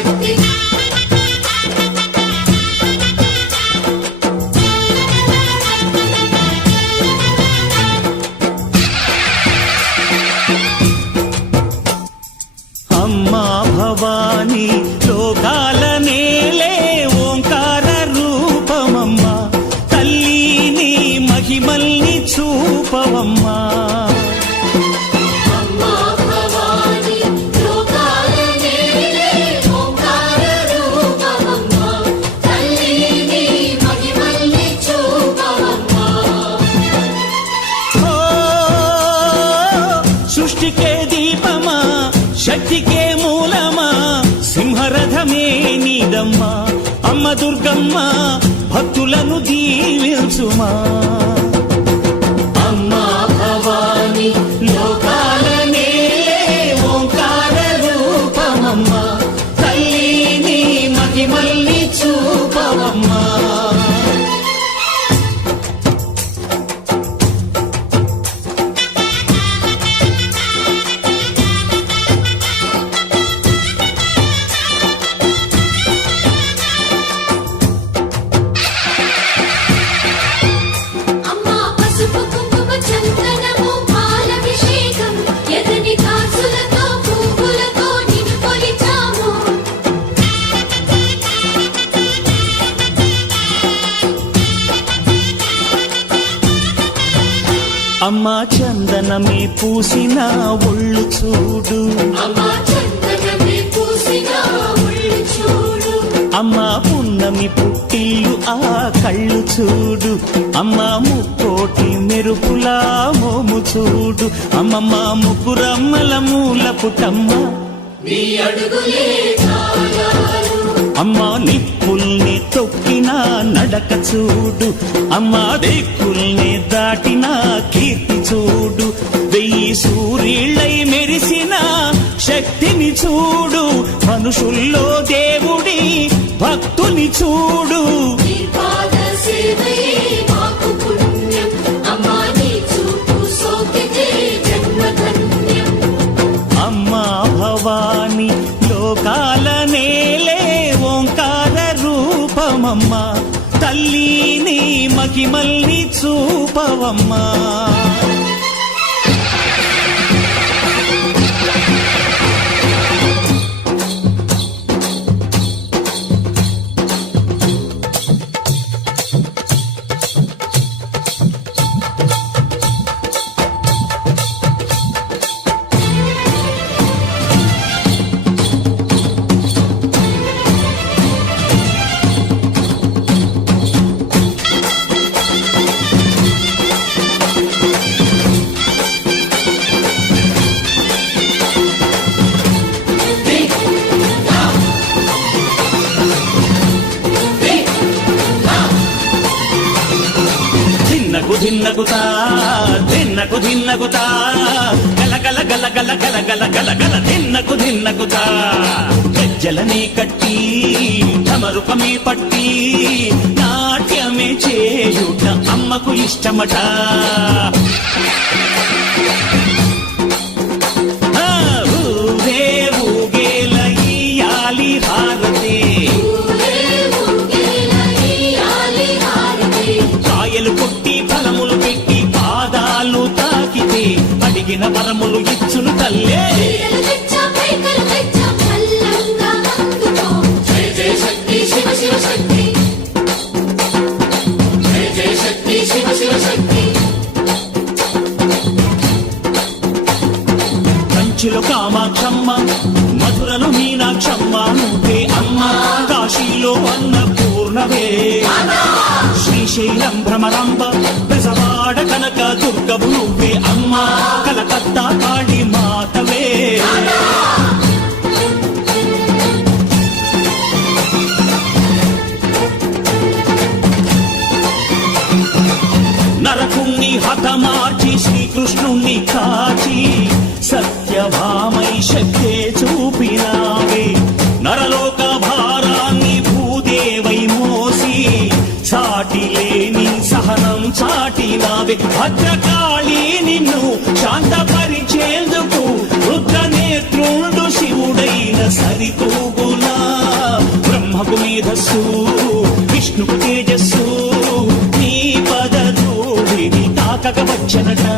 శక్తి అమ్మా భవాని లోకాల నేలే ఓంకార రూపమమ్మా తల్లిని మహిమల్ని చూపవమ్మా సృష్టికే దీపమా శక్తికే మూలమా సింహరథమే నీదమ్మా అమ్మ దుర్గమ్మ భక్తులను దీవించుమా అమ్మా భవాని లోకాల నేలే ఓంకార రూపమమ్మా తల్లిని మహిమల్ని చూపవమ్మా అమ్మా చందనమే పూసిన ఒళ్ళు చూడు అమ్మా పున్నమి పుట్టిల్లు ఆ కళ్ళు చూడు అమ్మా ముక్కోటి మెరుపులా మోము చూడు అమ్మమ్మ ముగ్గురమ్మల మూల పుటమ్మ అమ్మా నిప్పుల్ని తొక్కిన నడక చూడు అమ్మా దిక్కుల్ని దాటిన కీర్తి చూడు 1000 సూర్యుళ్ళై మెరిసిన శక్తిని చూడు మనుషుల్లో దేవుడి భక్తుని చూడు అమ్మా భవాని లోకాల నేలే ఓంకార రూపమమ్మా తల్లిని మహిమల్ని చూపవమ్మా ధిన్నగుతా ధిన్నకు ధిన్నగుతా గల గల గల గల గల గల గల గల ధిన్నగుతా గజ్జలనే కట్టి ఢమరుకమే పట్టి నాట్యమే చేయుట అమ్మకు ఇష్టమట ఊరే ఊగేల ఇయ్యాలి హారతి కాయలు కొట్టి ఫలములు పెట్టి పాదాలు తాకితే అడిగిన వరములు ఇచ్చును తల్లే కంచిలో కామాక్షమ్మ మధురలో మీనాక్షమ్మ నువ్వే అమ్మ కాశీలో అన్నపూర్ణవే శ్రీశైలం భ్రమరాంబ బెజవాడ కనక దుర్గవు నువ్వే అమ్మ కలకత్తా కాళీ మాతవే నరకుణ్ణి హతమార్చి శ్రీకృష్ణుణ్ణి కాచి సత్యభామై శక్తే చూపినావే నరలోక భారాన్ని భూదేవై మోసి సాటి లేని సహనం చాటినావే భద్రకాళి నిన్ను శాంతపరిచేందుకు రుద్రనేత్రుండు శివుడైన సరితూగునా పూజించెనట